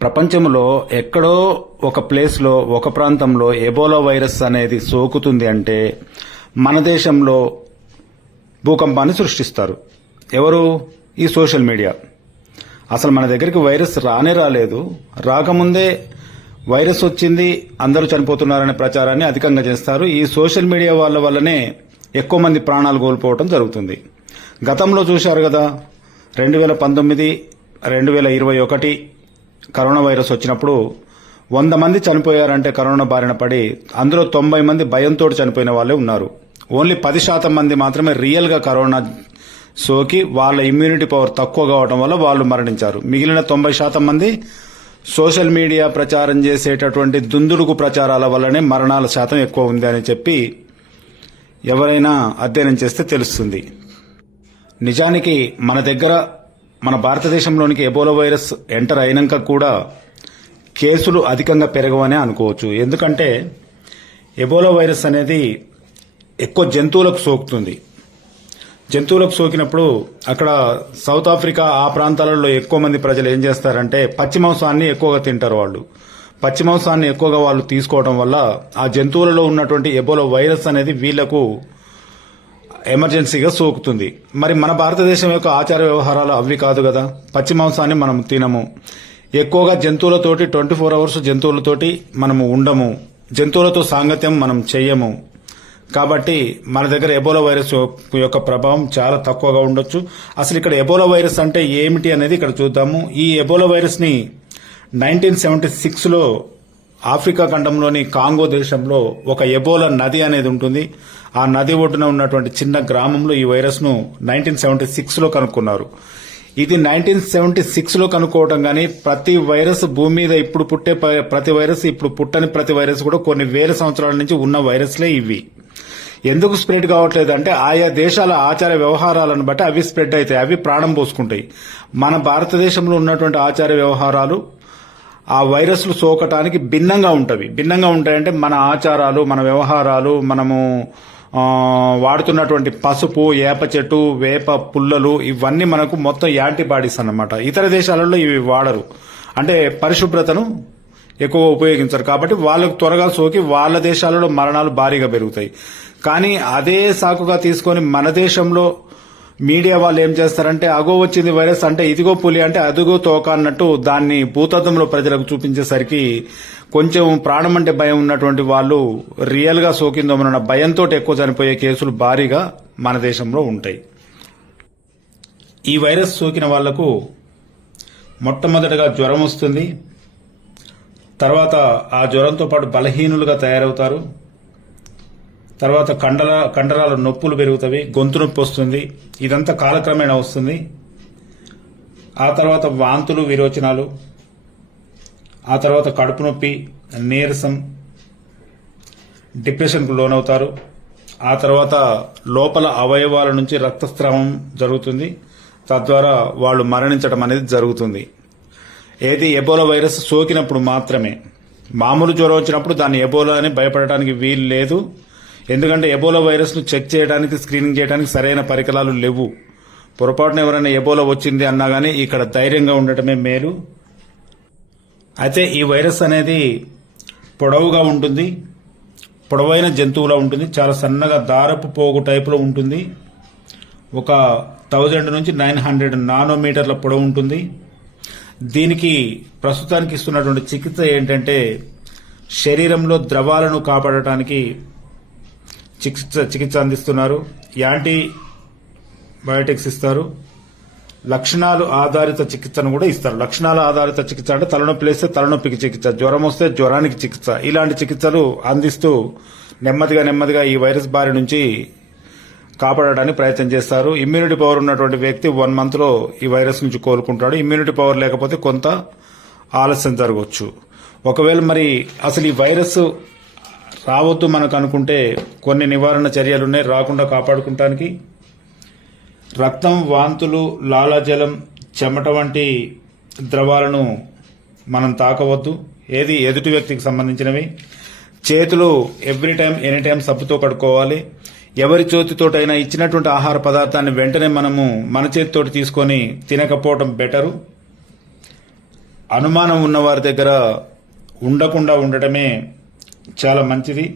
ప్రపంచంలో ఎక్కడో ఒక ప్లేస్లో ఒక ప్రాంతంలో ఎబోలా వైరస్ అనేది సోకుతుంది అంటే మన దేశంలో భూకంపాన్ని సృష్టిస్తారు. ఎవరు? ఈ సోషల్ మీడియా. అసలు మన దగ్గరికి వైరస్ రానే రాలేదు, రాకముందే వైరస్ వచ్చింది, అందరూ చనిపోతున్నారనే ప్రచారాన్ని అధికంగా చేస్తారు. ఈ సోషల్ మీడియా వాళ్ళ వల్లనే ఎక్కువ మంది ప్రాణాలు కోల్పోవడం జరుగుతుంది. గతంలో చూశారు కదా, 2019, 2021 కరోనా వైరస్ వచ్చినప్పుడు 100 మంది చనిపోయారంటే కరోనా బారిన పడి అందులో 90 మంది భయంతో చనిపోయిన వాళ్ళే ఉన్నారు. ఓన్లీ 10% మంది మాత్రమే రియల్గా కరోనా సోకి వాళ్ళ ఇమ్యూనిటీ పవర్ తక్కువ కావడం వల్ల వాళ్ళు మరణించారు. మిగిలిన 90% మంది సోషల్ మీడియా ప్రచారం చేసేటటువంటి దుందుడుకు ప్రచారాల వల్లనే మరణాల శాతం ఎక్కువ ఉంది అని చెప్పి ఎవరైనా అధ్యయనం చేస్తే తెలుస్తుంది. నిజానికి మన దగ్గర మన భారతదేశంలోనికి ఎబోలా వైరస్ ఎంటర్ అయినాక కూడా కేసులు అధికంగా పెరగవనే అనుకోవచ్చు. ఎందుకంటే ఎబోలా వైరస్ అనేది ఎక్కువ జంతువులకు సోకుతుంది. జంతువులకు సోకినప్పుడు అక్కడ సౌత్ ఆఫ్రికా ఆ ప్రాంతాలలో ఎక్కువ మంది ప్రజలు ఏం చేస్తారంటే పచ్చి మాంసాన్ని ఎక్కువగా తింటారు. వాళ్ళు పచ్చి మాంసాన్ని ఎక్కువగా వాళ్ళు తీసుకోవడం వల్ల ఆ జంతువులలో ఉన్నటువంటి ఎబోలా వైరస్ అనేది వీళ్లకు ఎమర్జెన్సీగా సోకుతుంది. మరి మన భారతదేశం యొక్క ఆచార వ్యవహారాలు అవి కాదు కదా. పచ్చి మాంసాన్ని మనం తినము, ఎక్కువగా జంతువులతోటి 24 అవర్స్ జంతువులతోటి మనము ఉండము, జంతువులతో సాంగత్యం మనం చెయ్యము. కాబట్టి మన దగ్గర ఎబోలా వైరస్ యొక్క ప్రభావం చాలా తక్కువగా ఉండొచ్చు. అసలు ఇక్కడ ఎబోలా వైరస్ అంటే ఏమిటి అనేది ఇక్కడ చూద్దాము. ఈ ఎబోలా వైరస్ ని 1976లో ఆఫ్రికా ఖండంలోని కాంగో దేశంలో ఒక ఎబోలా నది అనేది ఉంటుంది. ఆ నది ఒడ్డున ఉన్నటువంటి చిన్న గ్రామంలో ఈ వైరస్ ను 1976లో కనుక్కున్నారు. ఇది 1976లో కనుక్కోవడం కానీ ప్రతి వైరస్ భూమి మీద ఇప్పుడు పుట్టే ప్రతి వైరస్, ఇప్పుడు పుట్టని ప్రతి వైరస్ కూడా కొన్ని వేల సంవత్సరాల నుంచి ఉన్న వైరస్లే ఇవి. ఎందుకు స్ప్రెడ్ కావట్లేదు అంటే ఆయా దేశాల ఆచార వ్యవహారాలను బట్టి అవి స్ప్రెడ్ అవుతాయి, అవి ప్రాణం పోసుకుంటాయి. మన భారతదేశంలో ఉన్నటువంటి ఆచార వ్యవహారాలు ఆ వైరస్లు సోకటానికి భిన్నంగా ఉంటాయంటే మన ఆచారాలు, మన వ్యవహారాలు, మనము వాడుతున్నటువంటి పసుపు, వేప చెట్టు, వేప పుల్లలు ఇవన్నీ మనకు మొత్తం యాంటీబాడీస్ అన్నమాట. ఇతర దేశాలలో ఇవి వాడరు, అంటే పరిశుభ్రతను ఎక్కువ ఉపయోగించరు. కాబట్టి వాళ్ళకు త్వరగా సోకి వాళ్ళ దేశాలలో మరణాలు భారీగా పెరుగుతాయి. కానీ అదే సాకుగా తీసుకొని మన దేశంలో మీడియా వాళ్ళు ఏం చేస్తారంటే అగో వచ్చింది వైరస్ అంటే ఇదిగో పులి అంటే అదిగో తోక అన్నట్టు దాన్ని భూతద్దంలో ప్రజలకు చూపించేసరికి కొంచెం ప్రాణం అంటే భయం ఉన్నటువంటి వాళ్ళు రియల్ గా సోకిందోమన్న భయంతో ఎక్కువ చనిపోయే కేసులు భారీగా మన దేశంలో ఉంటాయి. ఈ వైరస్ సోకిన వాళ్లకు మొట్టమొదటగా జ్వరం వస్తుంది. తర్వాత ఆ జ్వరంతో పాటు బలహీనులుగా తయారవుతారు. తర్వాత కండరాల నొప్పులు పెరుగుతాయి, గొంతు నొప్పి వస్తుంది. ఇదంతా కాలక్రమేణా వస్తుంది. ఆ తర్వాత వాంతులు, విరోచనాలు, ఆ తర్వాత కడుపు నొప్పి, నీరసం, డిప్రెషన్కు లోనవుతారు. ఆ తర్వాత లోపల అవయవాల నుంచి రక్తస్రావం జరుగుతుంది. తద్వారా వాళ్ళు మరణించడం అనేది జరుగుతుంది. ఏది ఎబోలా వైరస్ సోకినప్పుడు మాత్రమే. మామూలు జ్వరం వచ్చినప్పుడు దాన్ని ఎబోలా అని భయపడటానికి వీలు లేదు. ఎందుకంటే ఎబోలా వైరస్ ను చెక్ చేయడానికి, స్క్రీనింగ్ చేయడానికి సరైన పరికరాలు లేవు. పొరపాటున ఎవరైనా ఎబోలా వచ్చింది అన్నా గానీ ఇక్కడ ధైర్యంగా ఉండటమే మేలు. అయితే ఈ వైరస్ అనేది పొడవుగా ఉంటుంది, పొడవైన జంతువులా ఉంటుంది, చాలా సన్నగా దారపు పోగు టైపులో ఉంటుంది. ఒక 1000 నుంచి 900 నానోమీటర్ల పొడవు ఉంటుంది. దీనికి ప్రస్తుతానికి ఇస్తున్నటువంటి చికిత్స ఏంటంటే శరీరంలో ద్రవాలను కాపాడటానికి చికిత్స అందిస్తున్నారు. యాంటీబయాటిక్స్ ఇస్తారు. లక్షణాలు ఆధారిత చికిత్సను కూడా ఇస్తారు. లక్షణాల ఆధారిత చికిత్స అంటే తలనొప్పి లేస్తే తలనొప్పికి చికిత్స, జ్వరం వస్తే జ్వరానికి చికిత్స, ఇలాంటి చికిత్సలు అందిస్తూ నెమ్మదిగా ఈ వైరస్ బారి నుంచి కాపాడడానికి ప్రయత్నం చేస్తారు. ఇమ్యూనిటీ పవర్ ఉన్నటువంటి వ్యక్తి 1 మంత్లో ఈ వైరస్ నుంచి కోలుకుంటాడు. ఇమ్యూనిటీ పవర్ లేకపోతే కొంత ఆలస్యం జరగవచ్చు. ఒకవేళ మరి అసలు ఈ వైరస్ రావద్దు మనకు అనుకుంటే కొన్ని నివారణ చర్యలున్నాయి రాకుండా కాపాడుకుంటానికి. రక్తం, వాంతులు, లాలాజలం, చెమట వంటి ద్రవాలను మనం తాకవద్దు. ఏది ఎదుటి వ్యక్తికి సంబంధించినవి. చేతులు ఎవ్రీ టైం ఎనీ టైం సబ్బుతో కడుక్కోవాలి. ఎవరి చేతితోటైనా ఇచ్చినటువంటి ఆహార పదార్థాన్ని వెంటనే మనము మన చేతితోటి తీసుకొని తినకపోవటం బెటరు. అనుమానం ఉన్న వారి దగ్గర ఉండకుండా ఉండటమే చాలా మంచిది.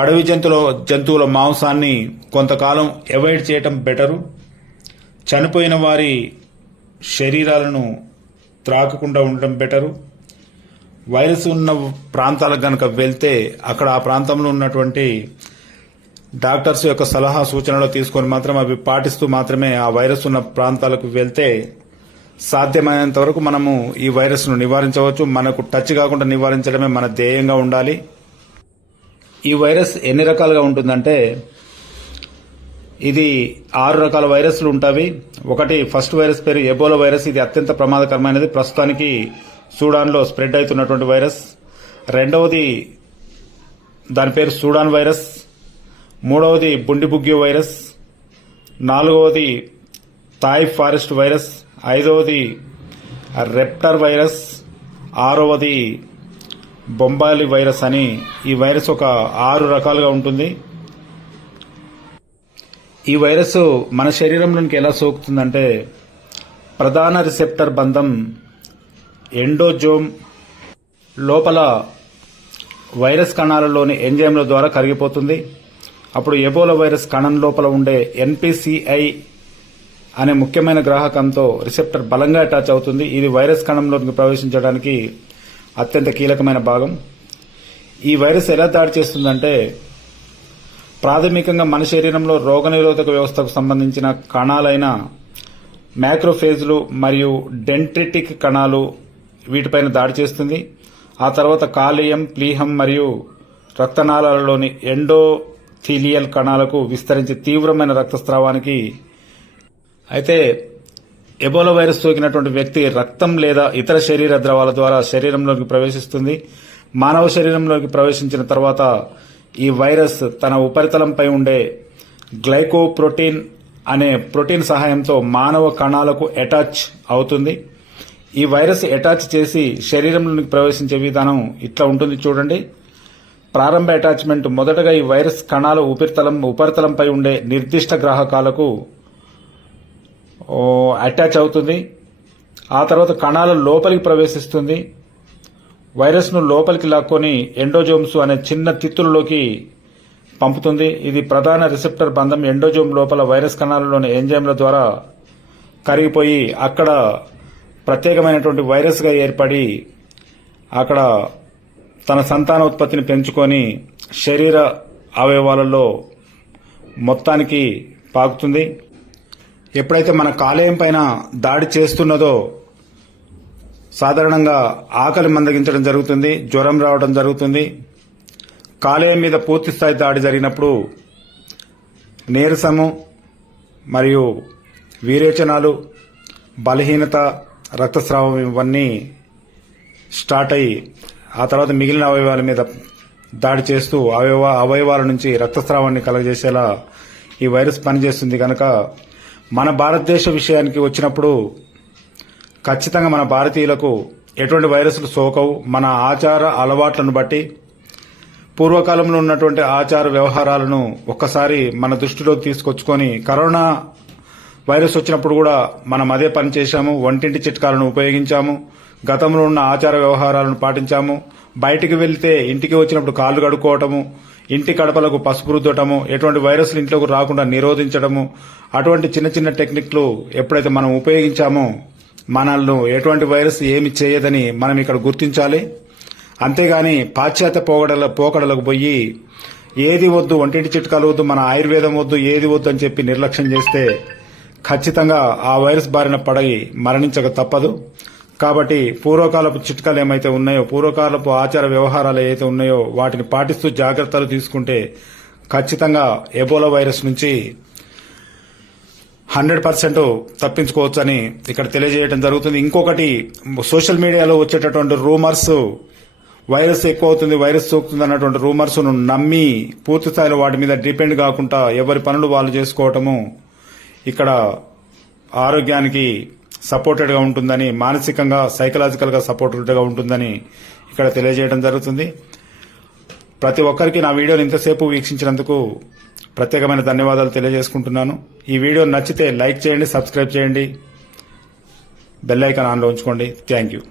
అడవి జంతువుల మాంసాన్ని కొంతకాలం అవాయిడ్ చేయటం బెటరు. చనిపోయిన వారి శరీరాలను త్రాకకుండా ఉండటం బెటరు. వైరస్ ఉన్న ప్రాంతాలకు గనక వెళ్తే అక్కడ ఆ ప్రాంతంలో ఉన్నటువంటి డాక్టర్స్ యొక్క సలహా సూచనలు తీసుకొని మాత్రం అవి పాటిస్తూ మాత్రమే ఆ వైరస్ ఉన్న ప్రాంతాలకు వెళ్తే సాధ్యమైనంత వరకు మనము ఈ వైరస్ను నివారించవచ్చు. మనకు టచ్ కాకుండా నివారించడమే మన ధ్యేయంగా ఉండాలి. ఈ వైరస్ ఎన్ని రకాలుగా ఉంటుందంటే ఇది 6 రకాల వైరస్లు ఉంటాయి. ఒకటి ఫస్ట్ వైరస్ పేరు ఎబోలా వైరస్. ఇది అత్యంత ప్రమాదకరమైనది. ప్రస్తుతానికి సూడాన్లో స్ప్రెడ్ అవుతున్నటువంటి వైరస్. రెండవది దాని పేరు సూడాన్ వైరస్. మూడవది బుండిబుగ్యో వైరస్. నాలుగవది థాయ్ ఫారెస్ట్ వైరస్. ఐదవది రెప్టర్ వైరస్. ఆరవది బొంబాలి వైరస్ అని ఈ వైరస్ ఒక 6 రకాలుగా ఉంటుంది. ఈ వైరస్ మన శరీరంలోనికి ఎలా సోకుతుందంటే ప్రధాన రిసెప్టర్ బంధం ఎండోజోమ్ లోపల వైరస్ కణాలలోని ఎంజైమ్ల ద్వారా కరిగిపోతుంది. అప్పుడు ఎబోలా వైరస్ కణం లోపల ఉండే ఎన్పిసిఐ అనే ముఖ్యమైన గ్రాహకంతో రిసెప్టర్ బలంగా అటాచ్ అవుతుంది. ఇది వైరస్ కణంలోకి ప్రవేశించడానికి అత్యంత కీలకమైన భాగం. ఈ వైరస్ ఎలా దాడి చేస్తుందంటే ప్రాథమికంగా మన శరీరంలో రోగనిరోధక వ్యవస్థకు సంబంధించిన కణాలైన మ్యాక్రోఫేజ్లు మరియు డెండ్రిటిక్ కణాలు వీటిపైన దాడి చేస్తుంది. ఆ తర్వాత కాలేయం, ప్లీహం మరియు రక్తనాళాలలోని ఎండోథీలియల్ కణాలకు విస్తరించి తీవ్రమైన రక్తస్రావానికి. అయితే ఎబోలా వైరస్ సోకినటువంటి వ్యక్తి రక్తం లేదా ఇతర శరీర ద్రవాల ద్వారా శరీరంలోకి ప్రవేశిస్తుంది. మానవ శరీరంలోకి ప్రవేశించిన తర్వాత ఈ వైరస్ తన ఉపరితలంపై ఉండే గ్లైకోప్రోటీన్ అనే ప్రోటీన్ సహాయంతో మానవ కణాలకు అటాచ్ అవుతుంది. ఈ వైరస్ అటాచ్ చేసి శరీరంలోకి ప్రవేశించే విధానం ఇట్లా ఉంటుంది చూడండి. ప్రారంభ అటాచ్మెంట్ మొదటగా ఈ వైరస్ కణాల ఉపరితలంపై ఉండే నిర్దిష్ట గ్రాహకాలకు అటాచ్ అవుతుంది. ఆ తర్వాత కణాల లోపలికి ప్రవేశిస్తుంది. వైరస్ను లోపలికి లాక్కొని ఎండోజోమ్స్ అనే చిన్న తిత్తులలోకి పంపుతుంది. ఇది ప్రధాన రిసెప్టర్ బంధం ఎండోజోమ్ లోపల వైరస్ కణాలలోని ఎంజైమ్ల ద్వారా కరిగిపోయి అక్కడ ప్రత్యేకమైనటువంటి వైరస్గా ఏర్పడి అక్కడ తన సంతానోత్పత్తిని పెంచుకొని శరీర అవయవాలలో మొత్తానికి పాకుతుంది. ఎప్పుడైతే మన కాలేయం పైన దాడి చేస్తున్నదో సాధారణంగా ఆకలి మందగించడం జరుగుతుంది, జ్వరం రావడం జరుగుతుంది. కాలేయం మీద పూర్తిస్థాయి దాడి జరిగినప్పుడు నీరసము మరియు విరేచనాలు, బలహీనత, రక్తస్రావం ఇవన్నీ స్టార్ట్ అయ్యి ఆ తర్వాత మిగిలిన అవయవాల మీద దాడి చేస్తూ అవయవాల నుంచి రక్తస్రావాన్ని కలగజేసేలా ఈ వైరస్ పనిచేస్తుంది. కనుక మన భారతదేశ విషయానికి వచ్చినప్పుడు ఖచ్చితంగా మన భారతీయులకు ఎటువంటి వైరస్లు సోకవు. మన ఆచార అలవాట్లను బట్టి పూర్వకాలంలో ఉన్నటువంటి ఆచార వ్యవహారాలను ఒక్కసారి మన దృష్టిలోకి తీసుకొచ్చుకొని కరోనా వైరస్ వచ్చినప్పుడు కూడా మనం అదే పని చేశాము. వంటింటి చిట్కాలను ఉపయోగించాము. గతంలో ఉన్న ఆచార వ్యవహారాలను పాటించాము. బయటికి వెళ్తే ఇంటికి వచ్చినప్పుడు కాళ్ళు కడుక్కోవటము, ఇంటి కడపలకు పసుపు రుద్దటము, ఎటువంటి వైరస్లు ఇంట్లోకి రాకుండా నిరోధించడము, అటువంటి చిన్న చిన్న టెక్నిక్లు ఎప్పుడైతే మనం ఉపయోగించామో మనల్ని ఎటువంటి వైరస్ ఏమి చేయదని మనం ఇక్కడ గుర్తించాలి. అంతేగాని పాశ్చాత్య పోకడలకు పోయి ఏది వద్దు, వంటింటి చిట్కాలు వద్దు, మన ఆయుర్వేదం వద్దు, ఏది వద్దు అని చెప్పి నిర్లక్ష్యం చేస్తే ఖచ్చితంగా ఆ వైరస్ బారిన పడి మరణించక తప్పదు. కాబట్టి పూర్వకాలపు చిట్కాలు ఏమైతే ఉన్నాయో, పూర్వకాలపు ఆచార వ్యవహారాలు ఏవైతే ఉన్నాయో వాటిని పాటిస్తూ జాగ్రత్తలు తీసుకుంటే ఖచ్చితంగా ఎబోలా వైరస్ నుంచి 100% తప్పించుకోవచ్చని ఇక్కడ తెలియజేయడం జరుగుతుంది. ఇంకొకటి, సోషల్ మీడియాలో వచ్చేటటువంటి రూమర్స్, వైరస్ ఎక్కువ అవుతుంది, వైరస్ సోకుతుంది అన్నటువంటి రూమర్స్ ను నమ్మి పూర్తి స్థాయిలో వాటి మీద డిపెండ్ కాకుండా ఎవరి పనులు వాళ్ళు చేసుకోవటము ఇక్కడ ఆరోగ్యానికి సపోర్టెడ్ గా ఉంటుందని, మానసికంగా సైకలాజికల్ గా సపోర్టెడ్ గా ఉంటుందని ఇక్కడ తెలియజేయడం జరుగుతుంది. ప్రతి ఒక్కరికి నా వీడియోని ఇంతసేపు వీక్షించినందుకు ప్రత్యేకమైన ధన్యవాదాలు తెలియజేసుకుంటున్నాను. ఈ వీడియో నచ్చితే లైక్ చేయండి, సబ్స్క్రైబ్ చేయండి, బెల్ ఐకాన్ ఆన్లో ఉంచుకోండి. Thank you.